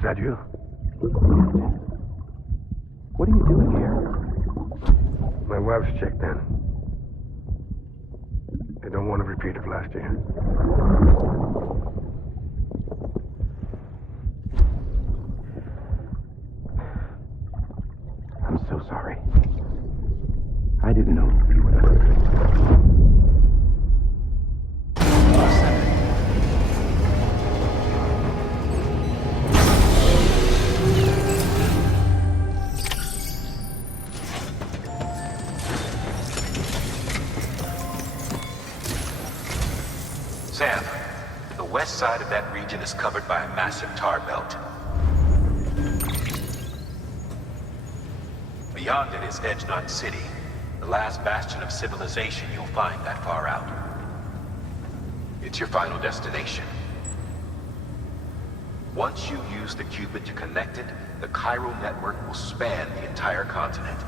Is that you? What are you doing here? My wife's checked in. They don't want a repeat of last year. I'm so sorry. I didn't know you were that good. Sam, the west side of that region is covered by a massive tar belt. Beyond it is Edgenot City, the last bastion of civilization you'll find that far out. It's your final destination. Once you use the qubit to connect it, the chiral network will span the entire continent.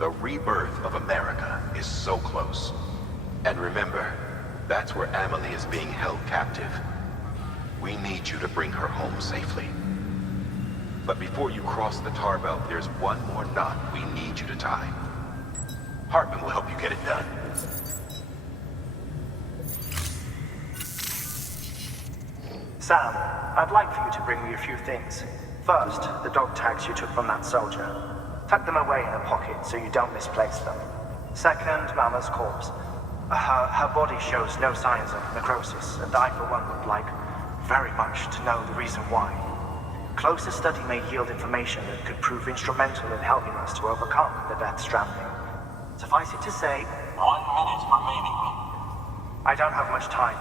The rebirth of America is so close. And remember, that's where Amelie is being held captive. We need you to bring her home safely. But before you cross the tar belt, there's one more knot we need you to tie. Hartman will help you get it done. Sam, I'd like for you to bring me a few things. First, the dog tags you took from that soldier. Tuck them away in a pocket so you don't misplace them. Second, Mama's corpse. Her body shows no signs of necrosis, and I, for one, would like very much to know the reason why. Closer study may yield information that could prove instrumental in helping us to overcome the death stranding. Suffice it to say, 1 minute remaining. I don't have much time.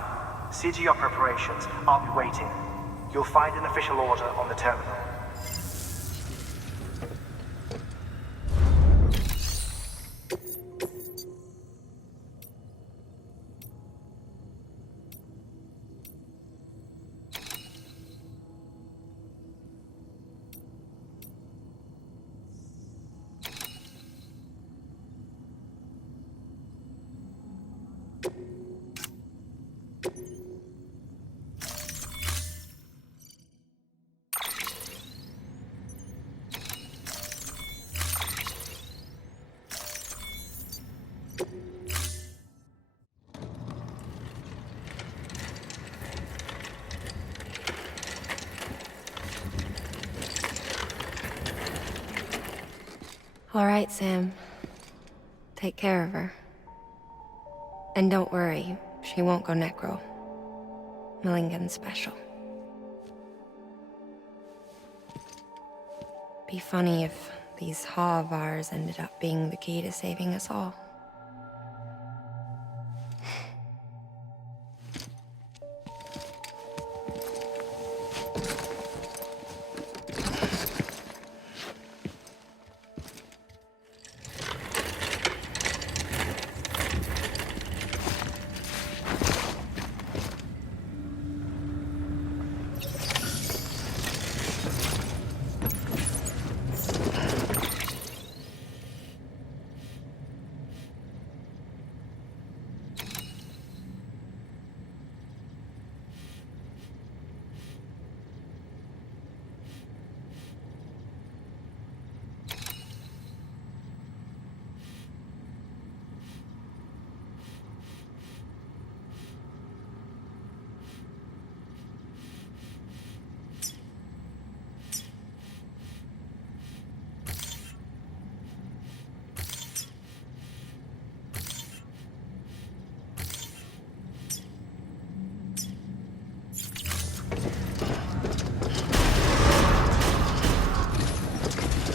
See to your preparations. I'll be waiting. You'll find an official order on the terminal. All right, Sam. Take care of her. And don't worry, she won't go necro. Millingen's special. Be funny if these Ha of ours ended up being the key to saving us all.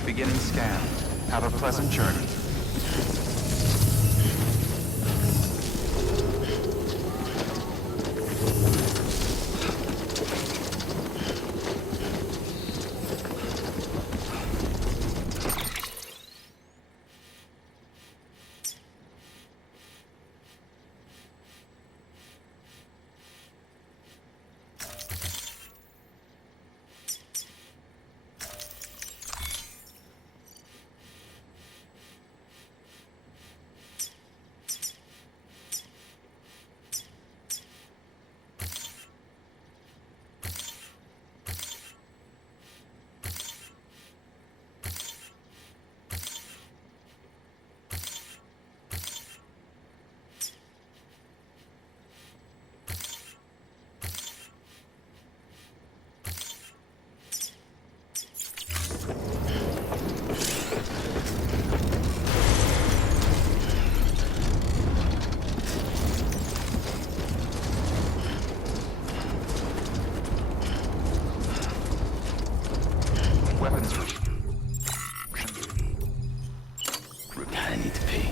Beginning scan. Have a pleasant journey. weapons room. I need to pee.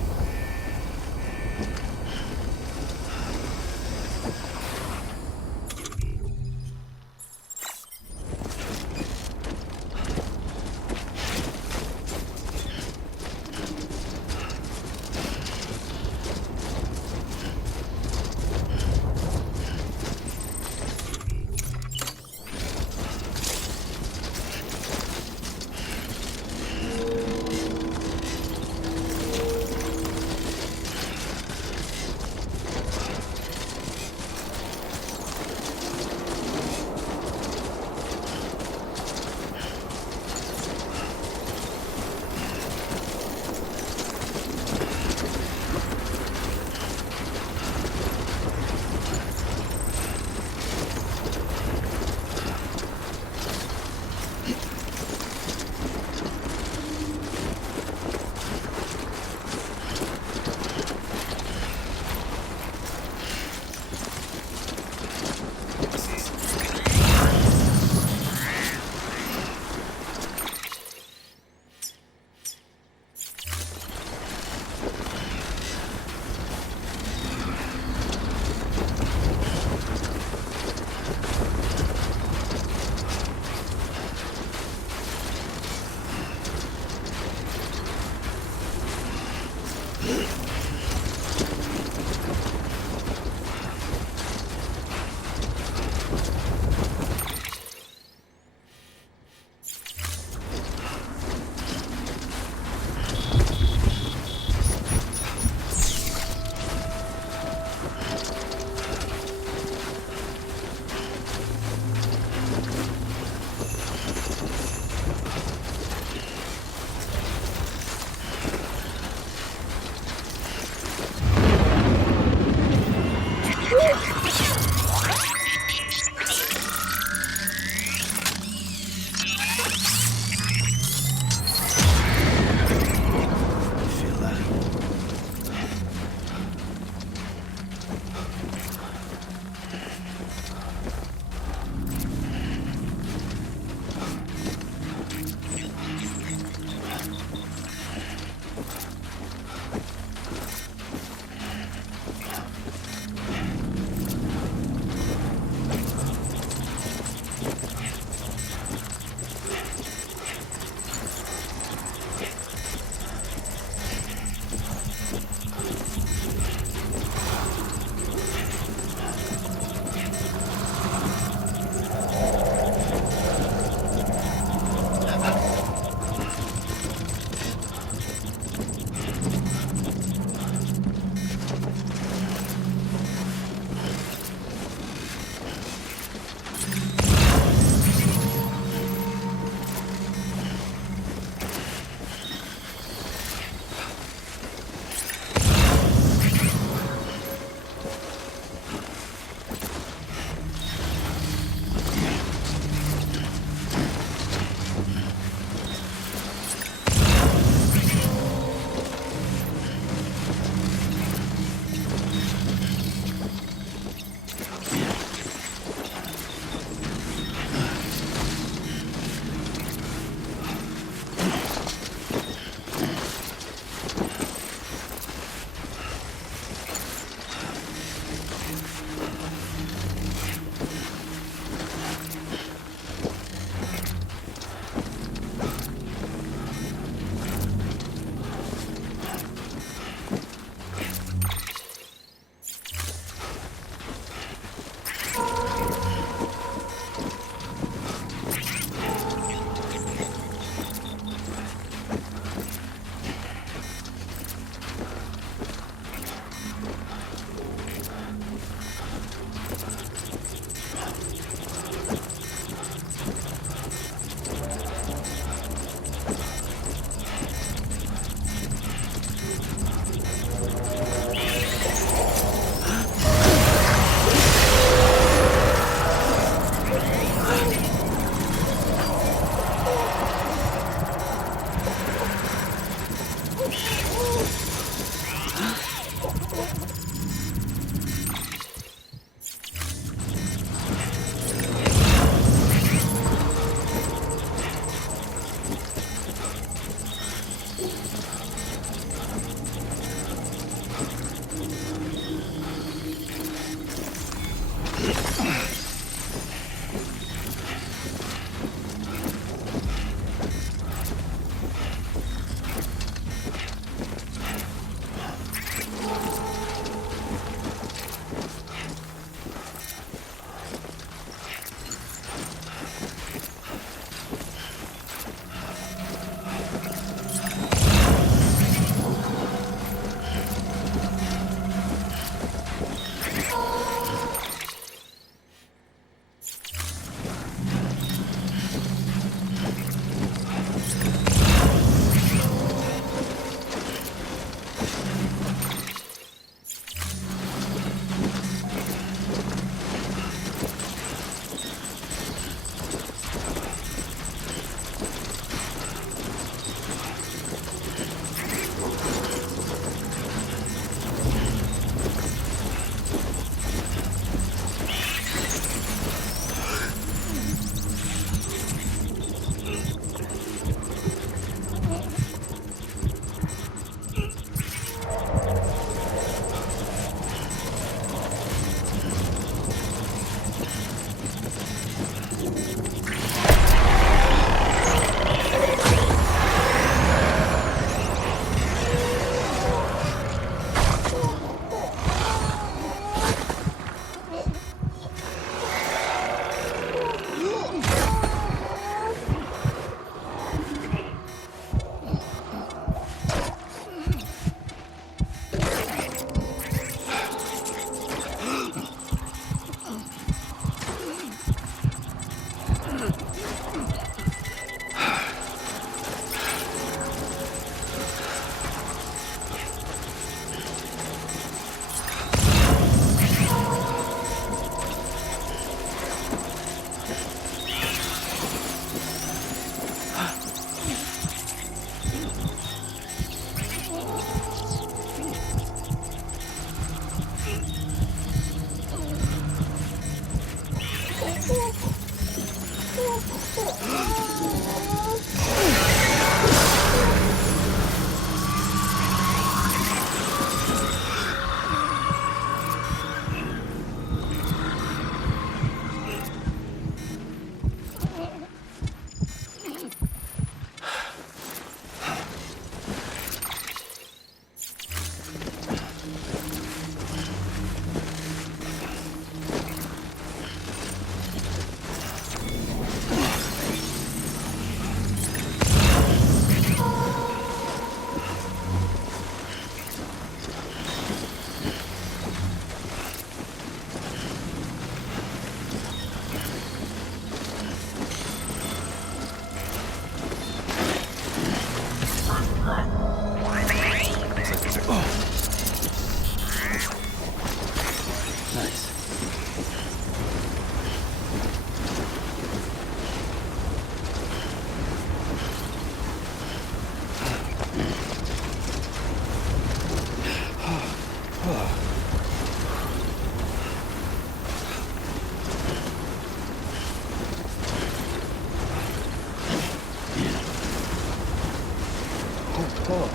before.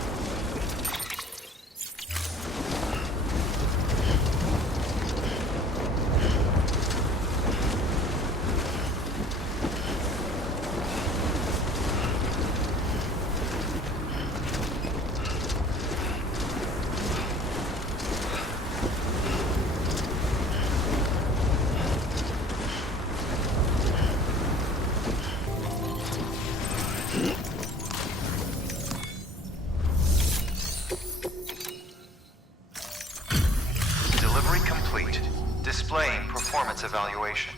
Delivery complete. Displaying performance evaluation.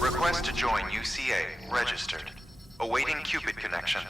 Request to join UCA. Registered. Awaiting Cupid connection.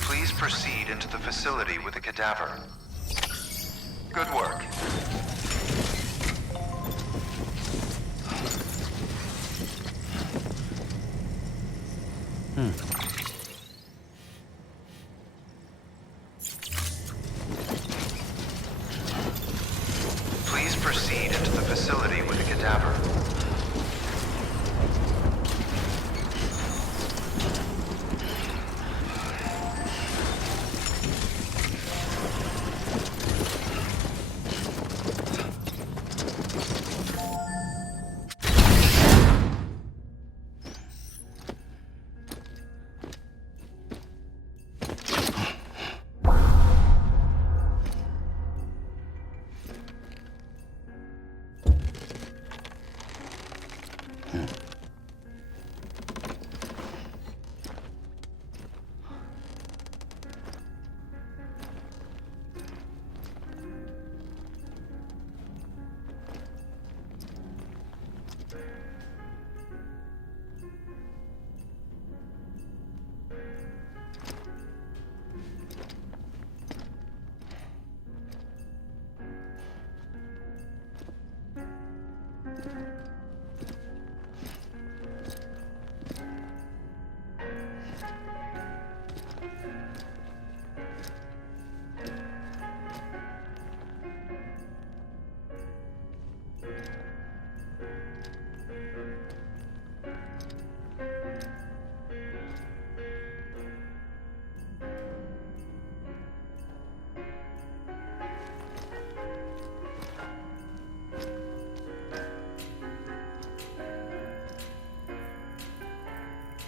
Please proceed into the facility with a cadaver. Good work. Please proceed into the facility with a cadaver.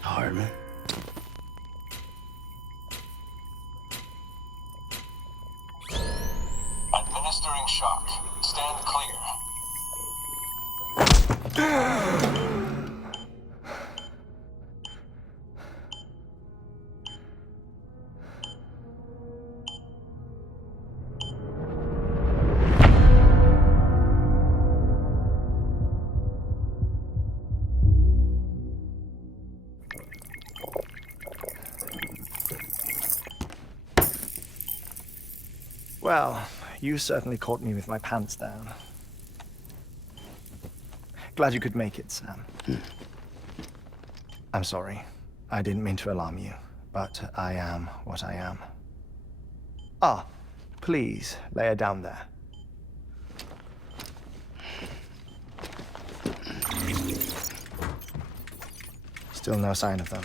Hartman? Administering shock. Stand clear. Well, you certainly caught me with my pants down. Glad you could make it, Sam. I'm sorry. I didn't mean to alarm you, but I am what I am. Ah, please, lay her down there. Still no sign of them.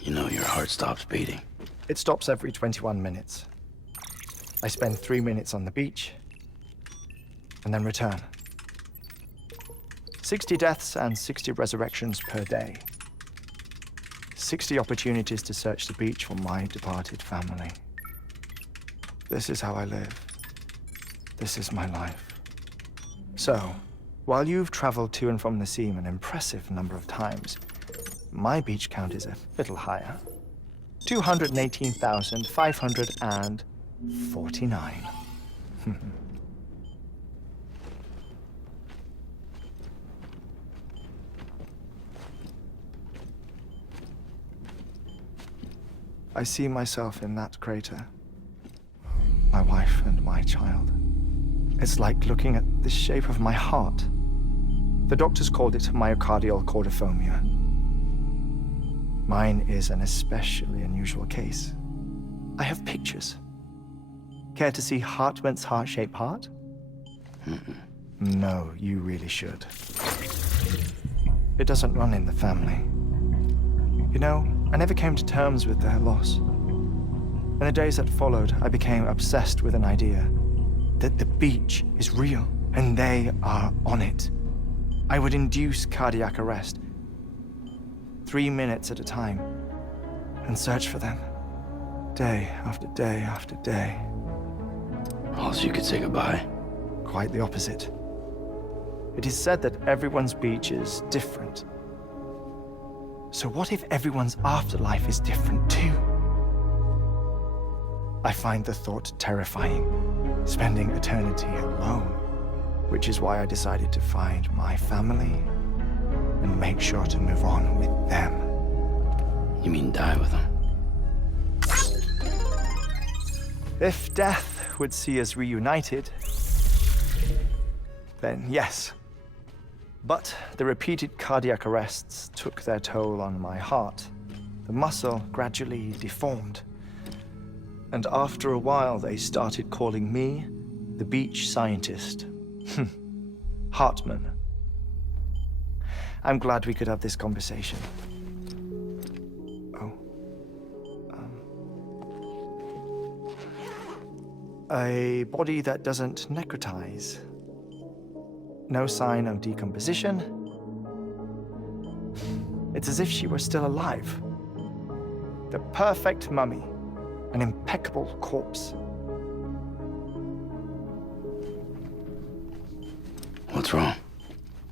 You know your heart stops beating. It stops every 21 minutes. I spend 3 minutes on the beach, and then return. 60 deaths and 60 resurrections per day. 60 opportunities to search the beach for my departed family. This is how I live. This is my life. So, while you've traveled to and from the sea an impressive number of times, my beach count is a little higher. 218,549. I see myself in that crater. My wife and my child. It's like looking at the shape of my heart. The doctors called it myocardial cordiformia. Mine is an especially unusual case. I have pictures. Care to see Hartman's heart-shaped heart? No, you really should. It doesn't run in the family. You know, I never came to terms with their loss. In the days that followed, I became obsessed with an idea that the beach is real and they are on it. I would induce cardiac arrest, 3 minutes at a time, and search for them, day after day after day. Or else you could say goodbye. Quite the opposite. It is said that everyone's beach is different. So what if everyone's afterlife is different too? I find the thought terrifying, spending eternity alone, which is why I decided to find my family and make sure to move on with them. You mean die with them? If death would see us reunited, then yes. But the repeated cardiac arrests took their toll on my heart. The muscle gradually deformed. And after a while, they started calling me the beach scientist. Hartman. I'm glad we could have this conversation. Oh. A body that doesn't necrotize. No sign of decomposition. It's as if she were still alive. The perfect mummy. An impeccable corpse. What's wrong?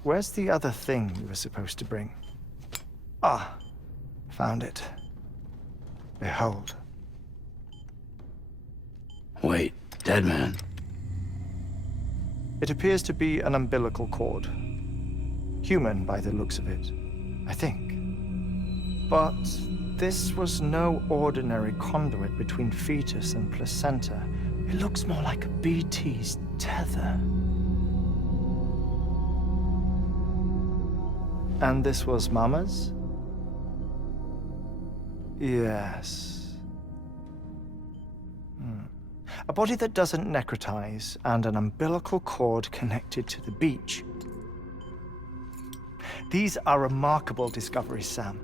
Where's the other thing you were supposed to bring? Ah, found it. Behold. Wait, dead man. It appears to be an umbilical cord. Human by the looks of it, I think. But this was no ordinary conduit between fetus and placenta. It looks more like a BT's tether. And this was Mama's? Yes. A body that doesn't necrotize and an umbilical cord connected to the beach. These are remarkable discoveries, Sam.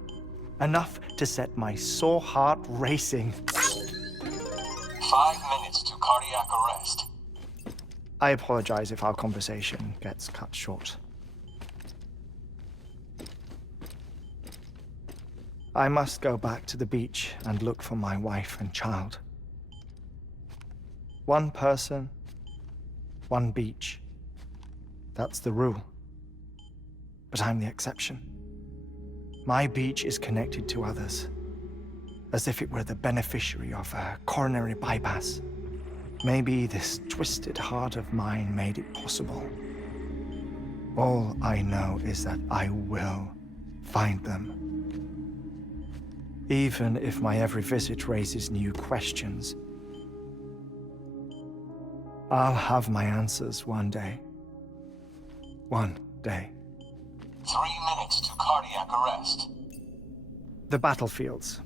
Enough to set my sore heart racing. 5 minutes to cardiac arrest. I apologize if our conversation gets cut short. I must go back to the beach and look for my wife and child. One person, one beach. That's the rule. But I'm the exception. My beach is connected to others, as if it were the beneficiary of a coronary bypass. Maybe this twisted heart of mine made it possible. All I know is that I will find them. Even if my every visit raises new questions, I'll have my answers one day. One day. 3 minutes to cardiac arrest. The battlefields.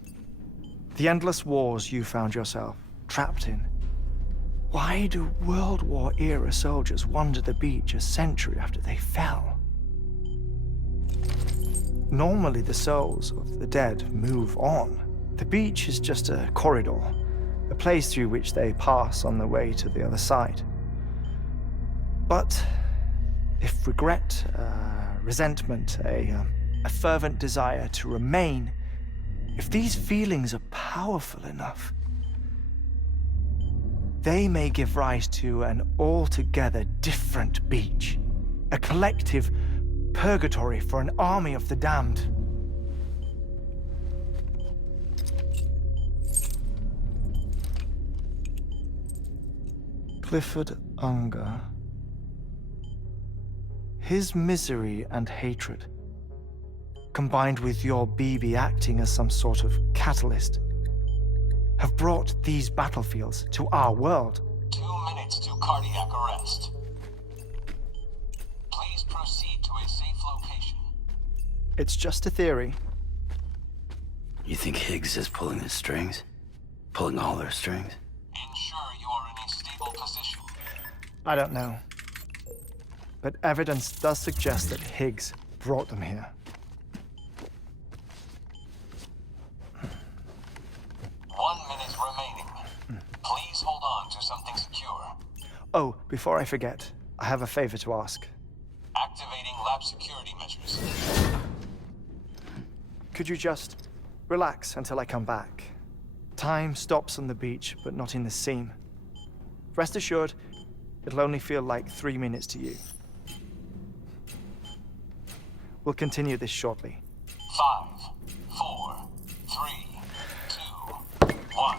The endless wars you found yourself trapped in. Why do World War-era soldiers wander the beach a century after they fell? Normally, the souls of the dead move on. The beach is just a corridor, a place through which they pass on the way to the other side. But if regret, resentment, a fervent desire to remain, if these feelings are powerful enough, they may give rise to an altogether different beach, a collective purgatory for an army of the damned. Clifford Unger. His misery and hatred, combined with your BB acting as some sort of catalyst, have brought these battlefields to our world. 2 minutes to cardiac arrest. Please proceed to a safe location. It's just a theory. You think Higgs is pulling the strings? Pulling all their strings? Ensure you are in a stable position. I don't know. But evidence does suggest that Higgs brought them here. 1 minute remaining. Please hold on to something secure. Oh, before I forget, I have a favor to ask. Activating lab security measures. Could you just relax until I come back? Time stops on the beach, but not in the seam. Rest assured, it'll only feel like 3 minutes to you. We'll continue this shortly. 5, 4, 3, 2, 1.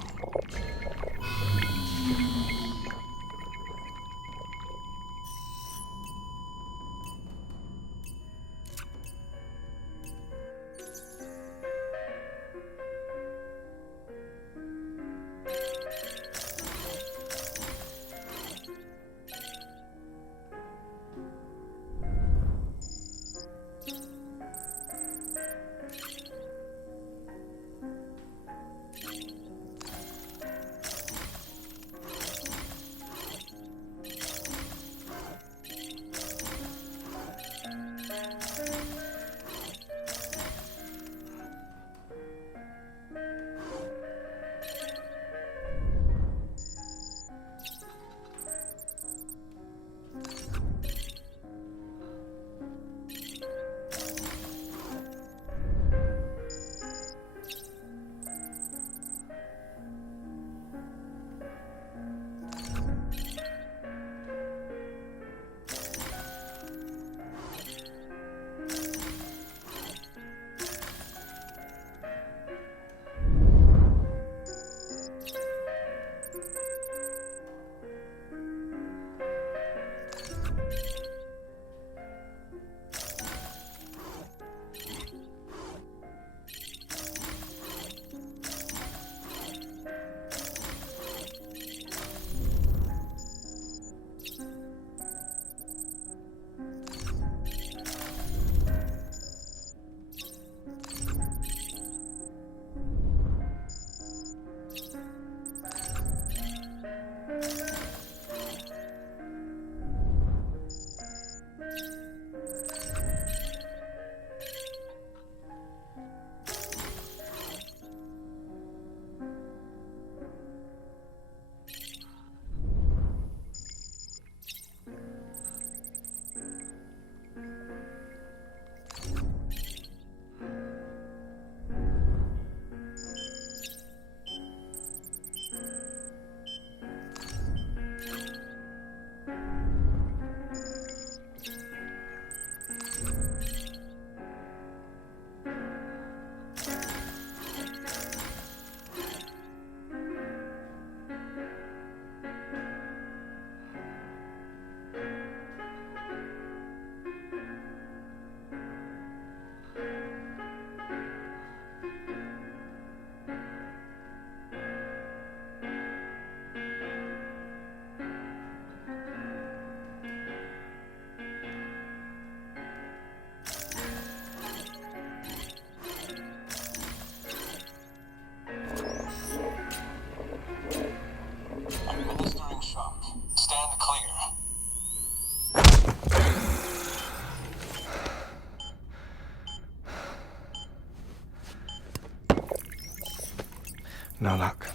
No luck.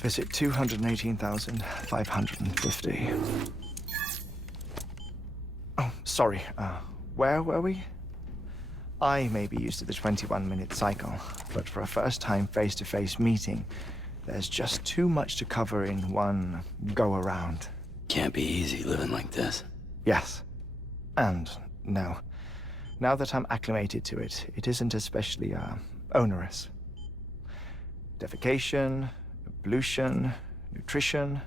Visit 218,550. Oh, sorry. Where were we? I may be used to the 21-minute cycle, but for a first-time face-to-face meeting, there's just too much to cover in one go-around. Can't be easy living like this. Yes. And no. Now that I'm acclimated to it, it isn't especially, onerous. Defecation, ablution, nutrition.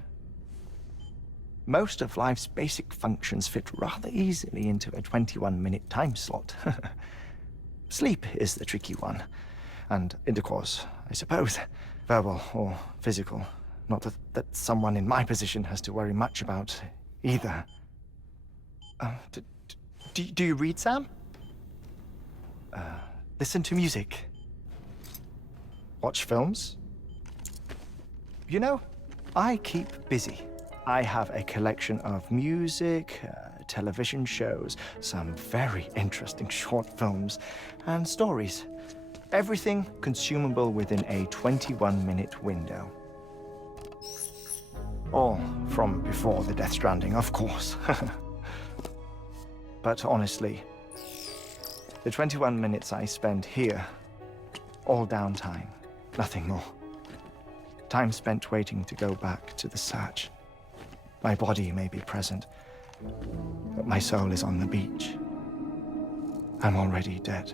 Most of life's basic functions fit rather easily into a 21-minute time slot. Sleep is the tricky one. And intercourse, I suppose. Verbal or physical. Not that someone in my position has to worry much about either. Do you read, Sam? Listen to music. Watch films. You know, I keep busy. I have a collection of music, television shows, some very interesting short films, and stories. Everything consumable within a 21-minute window. All from before the Death Stranding, of course. But honestly, the 21 minutes I spend here, all downtime, nothing more. Time spent waiting to go back to the search. My body may be present, but my soul is on the beach. I'm already dead.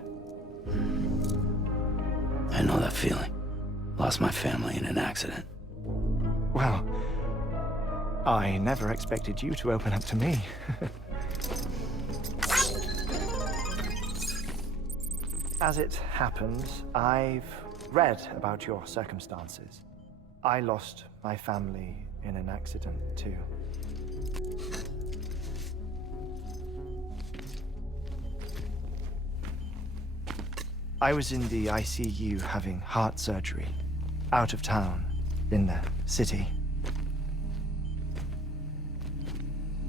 I know that feeling. Lost my family in an accident. Well, I never expected you to open up to me. As it happens, I've read about your circumstances. I lost my family in an accident, too. I was in the ICU having heart surgery, out of town, in the city.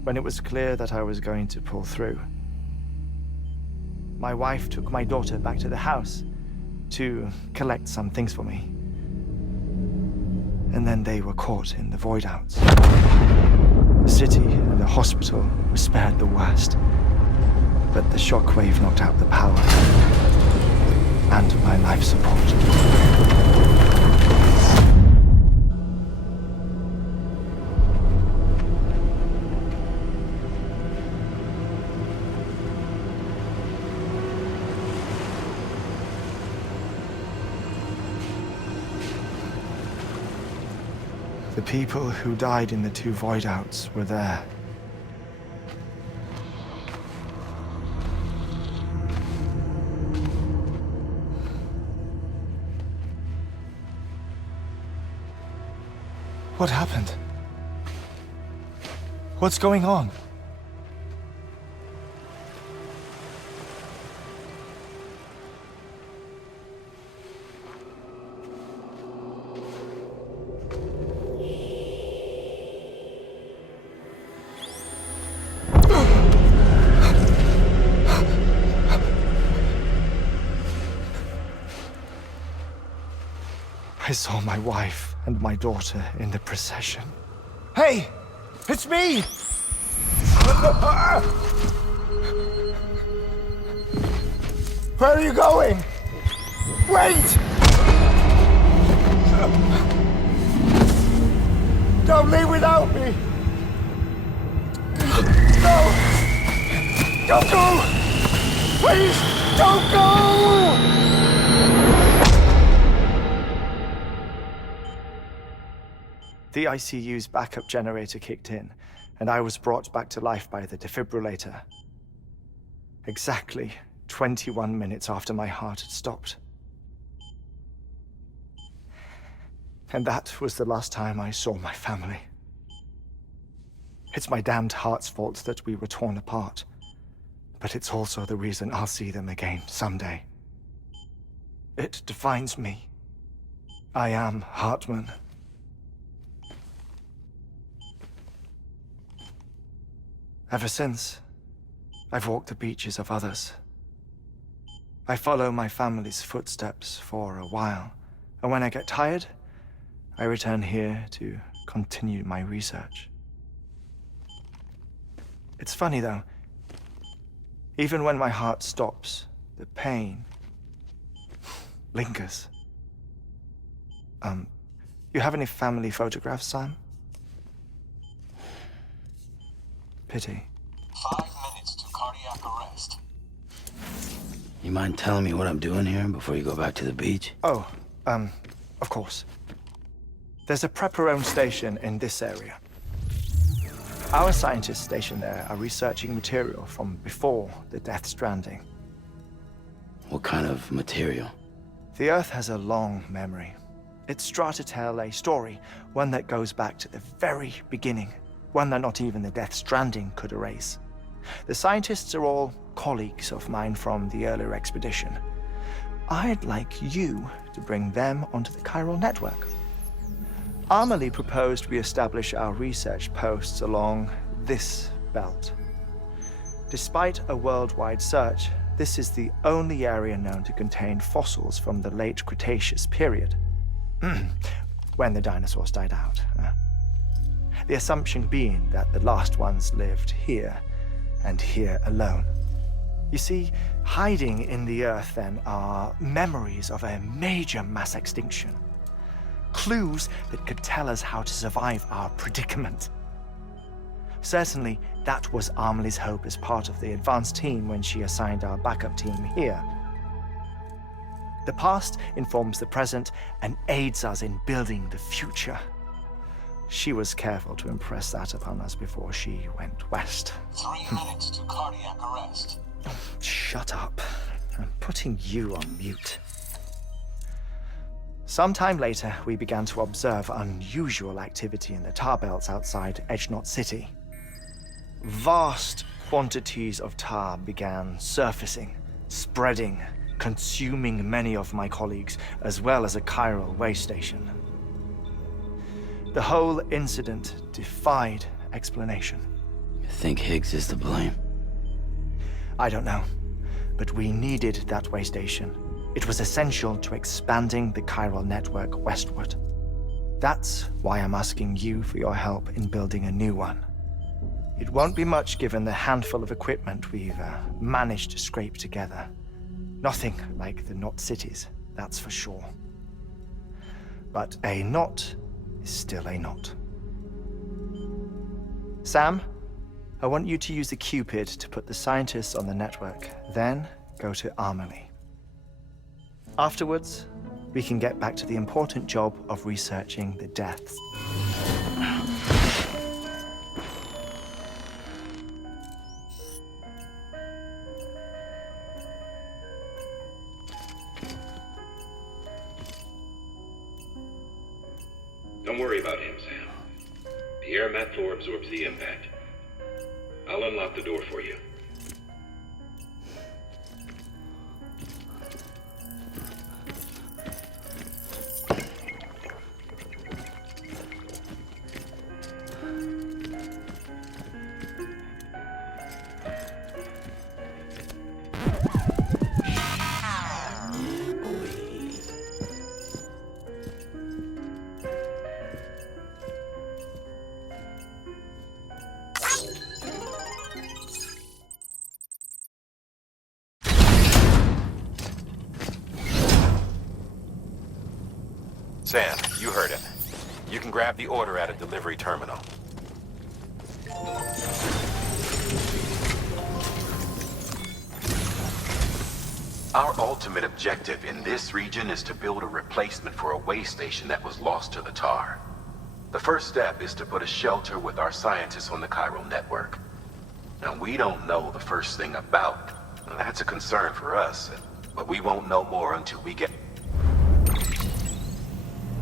When it was clear that I was going to pull through, my wife took my daughter back to the house to collect some things for me. And then they were caught in the void-outs. The city and the hospital were spared the worst, but the shockwave knocked out the power and my life support. The people who died in the two void-outs were there. What happened? What's going on? I saw my wife and my daughter in the procession. Hey! It's me! Where are you going? Wait! Don't leave without me! No! Don't go! Please, don't go! The ICU's backup generator kicked in, and I was brought back to life by the defibrillator. Exactly 21 minutes after my heart had stopped. And that was the last time I saw my family. It's my damned heart's fault that we were torn apart, but it's also the reason I'll see them again someday. It defines me. I am Hartman. Ever since, I've walked the beaches of others. I follow my family's footsteps for a while, And when I get tired, I return here to continue my research. It's funny though. Even when my heart stops, the pain lingers. You have any family photographs, Sam? Pity. 5 minutes to cardiac arrest. You mind telling me what I'm doing here before you go back to the beach? Oh, of course. There's a prepper-owned station in this area. Our scientists stationed there are researching material from before the Death Stranding. What kind of material? The Earth has a long memory. It's trying to tell a story, one that goes back to the very beginning, one that not even the Death Stranding could erase. The scientists are all colleagues of mine from the earlier expedition. I'd like you to bring them onto the chiral network. Amelie proposed we establish our research posts along this belt. Despite a worldwide search, this is the only area known to contain fossils from the late Cretaceous period, when the dinosaurs died out. The assumption being that the last ones lived here, and here alone. You see, hiding in the Earth then are memories of a major mass extinction. Clues that could tell us how to survive our predicament. Certainly, that was Amelie's hope as part of the advanced team when she assigned our backup team here. The past informs the present and aids us in building the future. She was careful to impress that upon us before she went west. 3 minutes to cardiac arrest. Shut up. I'm putting you on mute. Sometime later, we began to observe unusual activity in the tar belts outside Edgenot City. Vast quantities of tar began surfacing, spreading, consuming many of my colleagues, as well as a chiral way station. The whole incident defied explanation. You think Higgs is to blame? I don't know, but we needed that way station. It was essential to expanding the chiral network westward. That's why I'm asking you for your help in building a new one. It won't be much given the handful of equipment we've managed to scrape together. Nothing like the knot cities, that's for sure. But a knot is still a knot. Sam, I want you to use the Cupid to put the scientists on the network, then go to Amelie. Afterwards, we can get back to the important job of researching the deaths. Don't worry about him, Sam. The air mat floor absorbs the impact. I'll unlock the door for you. Sam, you heard him. You can grab the order at a delivery terminal. Our ultimate objective in this region is to build a replacement for a way station that was lost to the tar. The first step is to put a shelter with our scientists on the chiral network. Now, we don't know the first thing about. That's a concern for us, but we won't know more until we get...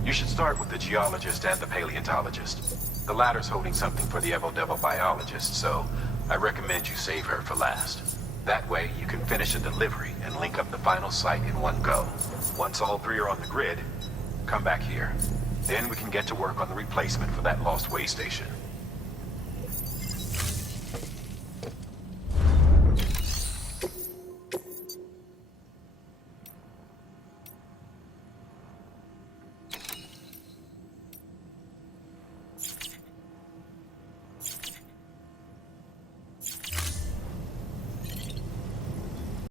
You should start with the geologist and the paleontologist. The latter's holding something for the Evo-Devo biologist, so I recommend you save her for last. That way, you can finish a delivery and link up the final site in one go. Once all three are on the grid, come back here. Then we can get to work on the replacement for that lost way station.